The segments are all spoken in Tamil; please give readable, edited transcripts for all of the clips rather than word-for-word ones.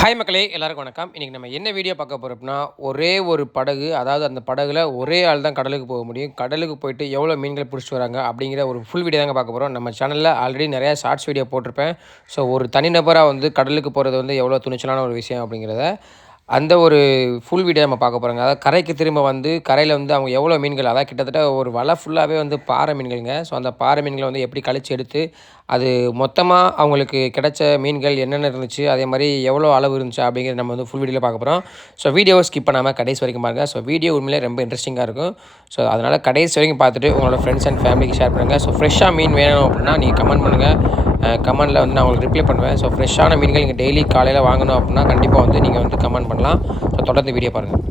ஹாய் மக்களே எல்லாருக்கும் வணக்கம். இன்றைக்கி நம்ம என்ன வீடியோ பார்க்க போகிறோம் அப்படின்னா, ஒரே ஒரு படகு, அதாவது அந்த படகுல ஒரே ஆள் தான் கடலுக்கு போக முடியும். கடலுக்கு போயிட்டு எவ்வளோ மீன்கள் பிடிச்சிட்டு வராங்க அப்படிங்கிற ஒரு ஃபுல் வீடியோ தாங்க பார்க்க போகிறோம். நம்ம சேனலில் ஆல்ரெடி நிறையா ஷார்ட்ஸ் வீடியோ போட்டிருப்பேன். ஸோ ஒரு தனிநபராக வந்து கடலுக்கு போகிறது வந்து எவ்வளோ துணிச்சலான ஒரு விஷயம் அப்படிங்கிறத அந்த ஒரு ஃபுல் வீடியோ நம்ம பார்க்க போகிறோங்க. அதாவது கரைக்கு திரும்ப வந்து கரையில் வந்து அவங்க எவ்வளோ மீன்கள், அதாவது கிட்டத்தட்ட ஒரு வலை ஃபுல்லாகவே வந்து பாறை மீன்கள்ங்க. ஸோ அந்த பாறை மீன்களை வந்து எப்படி கழிச்சு எடுத்து அது மொத்தமாக அவங்களுக்கு கிடைச்ச மீன்கள் என்னென்ன இருந்துச்சு, அதே மாதிரி எவ்வளோ அளவு இருந்துச்சு அப்படிங்கிறத நம்ம வந்து ஃபுல் வீடியோவில் பார்க்க போகிறோம். ஸோ வீடியோவை ஸ்கிப் பண்ணாமல் கடைசி வரைக்கும் பாருங்கள். ஸோ வீடியோ உண்மையிலே ரொம்ப இன்ட்ரெஸ்டிங்காக இருக்கும். ஸோ அதனால் கடைசி வரைக்கும் பார்த்துட்டு உங்களோட ஃப்ரெண்ட்ஸ் அண்ட் ஃபேமிலிக்கு ஷேர் பண்ணுங்கள். ஸோ ஃப்ரெஷ்ஷாக மீன் வேணும் அப்படின்னா நீங்கள் கமெண்ட் பண்ணுங்கள். கமெண்டில் வந்து நான் உங்களுக்கு ரிப்ளை பண்ணுவேன். ஸோ ஃப்ரெஷ்ஷான மீன்கள் நீங்கள் டெய்லி காலையில் வாங்கணும் அப்படின்னா கண்டிப்பாக வந்து நீங்கள் வந்து கமெண்ட் பண்ணலாம். ஸோ தொடர்ந்து வீடியோ பாருங்கள்.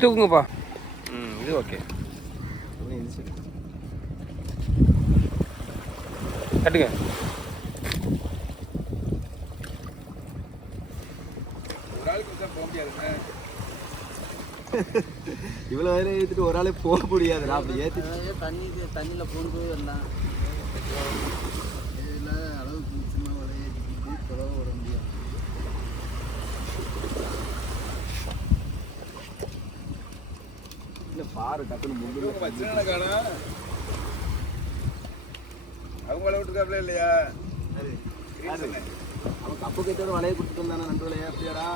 தூக்குங்கப்பா. இது ஓகே. கட்டுங்க. இவ்வளோ வேலை ஏற்றிட்டு ஒரு ஆளே போக முடியாதுடா. அப்படி ஏற்றிட்டு தண்ணியில் போண்டு எல்லாம் இதில் அளவுக்கு சின்ன வலை ஏற்றிட்டு தொலைவு விட முடியும். இல்லை பாரு டக்குன்னு முள்ளு அவங்க வலை விட்டுருக்காப்ல இல்லையா? அவன் கப்பு கைத்தோட வலையை கொடுத்துட்டு வந்தானே நண்டு வலையா அப்படியாடா?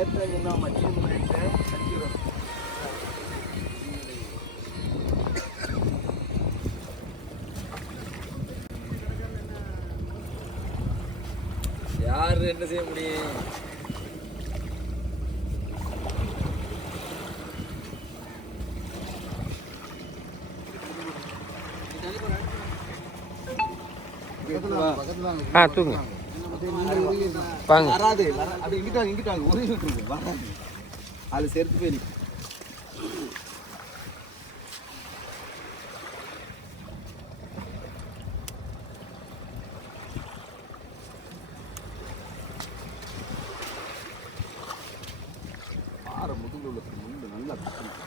ஏற்ற என்ன மச்சியும் யார் என்ன செய்ய முடியும்? தூக்குங்க வாங்க. வராது அது இங்கிட்டாங்க உதவிட்டு இருக்கு வராது. அது செருத்து போய் நிற்கும். பாறை முதுகு உள்ள முள்ளு நல்லா கட்டணும்.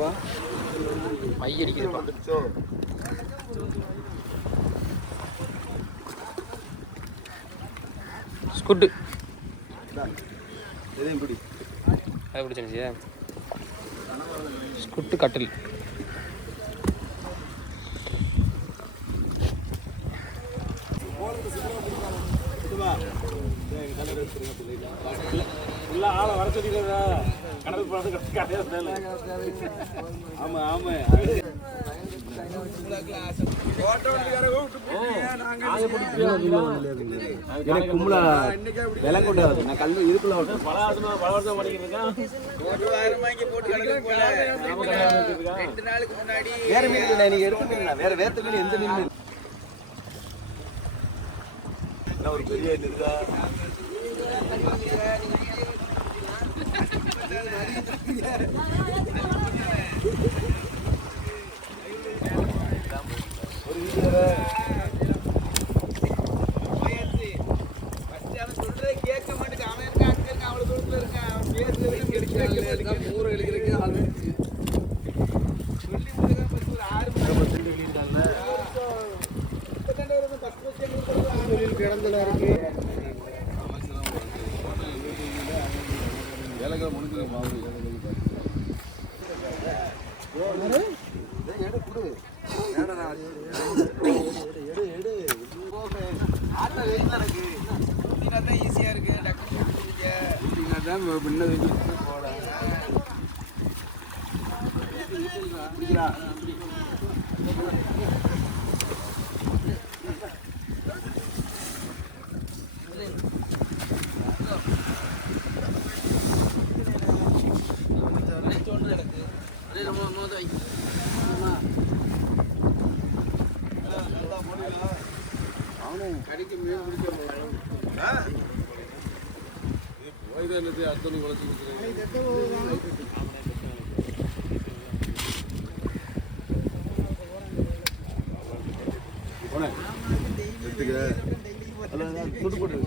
இருக்கும் மை அடிக்குதுப்பா. வந்துருச்சோ ஸ்குட்டு எதையும் பிடி அது பிடிச்சிருந்துச்சியா? ஸ்குட்டு கட்டில். ஆமா ஆமா எனக்கு கும்பலா விலை கொண்டாது நான் கல் இதுக்குள்ள வேற மீன் இல்லை நீங்க எடுத்த மீன் வேற வேத்த மீன் எந்த மீன் என்ன ஒரு பெரிய இருக்கா ஈஸியா இருக்கு கடிக்கு மீன் பிடிக்க அத்தனை குழச்சி துடுப்பட்டு